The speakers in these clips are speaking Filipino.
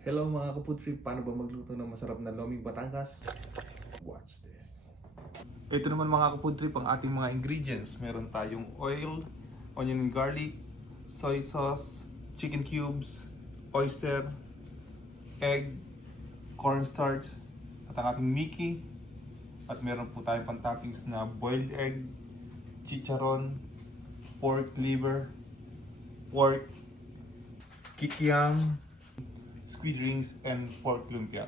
Hello mga kaputri, paano ba magluto ng masarap na Loming Batangas? Watch this. Ito naman mga kaputri, ang ating mga ingredients. Meron tayong oil, onion and garlic, soy sauce, chicken cubes, oyster, egg, cornstarch, at ang ating Mickey. At meron po tayong pang-toppings na boiled egg, chicharon, pork liver, pork, kikiam, squid rings, and pork lumpia.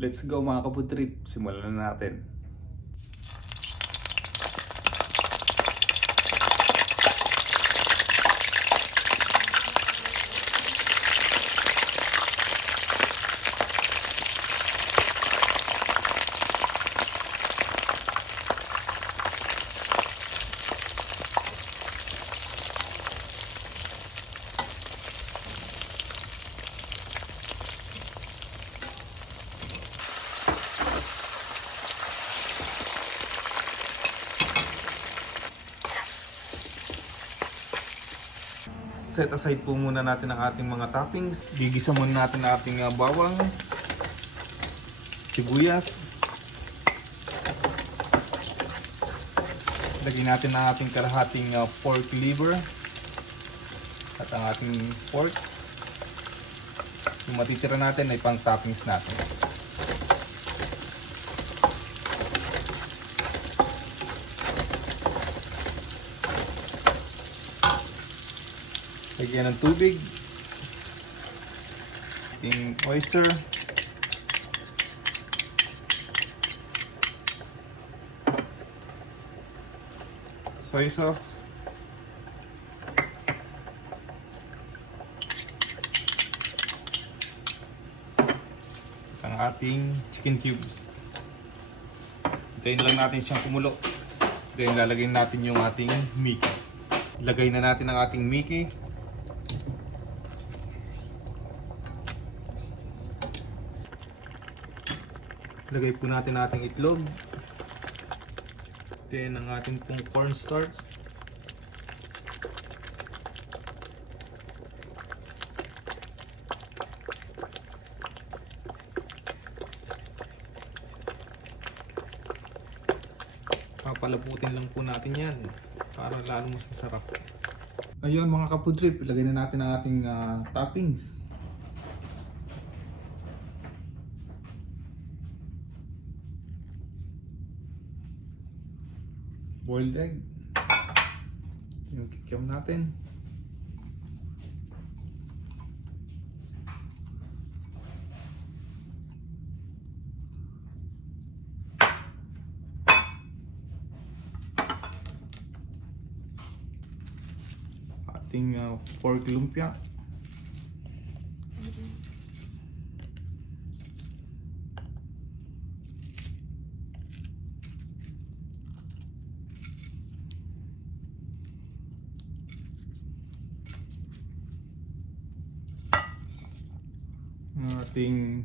Let's go mga kaputrip, simulan na natin. Set aside po muna natin ang ating mga toppings. Gigisa muna natin ang ating bawang, sibuyas. Lagyan natin ang ating kalahating pork liver at ang ating pork. Yung matitira natin ay pang toppings natin. Lagyan ng tubig, ating oyster, soy sauce, at ang ating chicken cubes. Hintayin lang natin siyang kumulo. Then lalagay natin yung ating Mickey. Lagay na natin ang ating Mickey. Lagay po natin ang ating itlog. Then ang ating pong cornstarch. Papalabutin lang po natin yan para lalo mas masarap. Ayun mga kapudrip, ilagay na natin ang ating toppings. Boiled egg, yung kikiam natin, ating pork lumpia, ating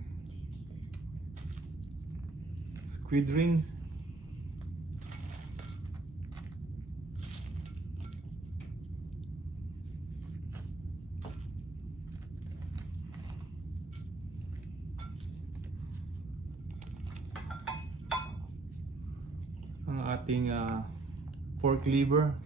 squid rings, ang ating pork liver,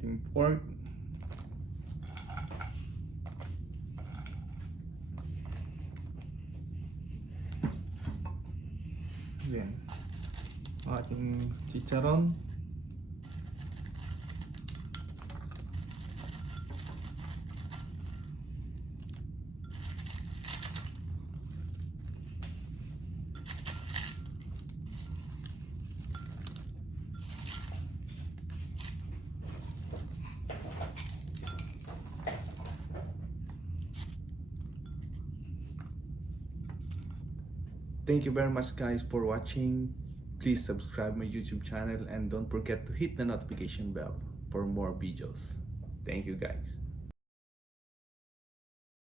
ating pork, then ating chicharon, Thank you very much guys for watching. Please subscribe my YouTube channel and don't forget to hit the notification bell for more videos. Thank you guys.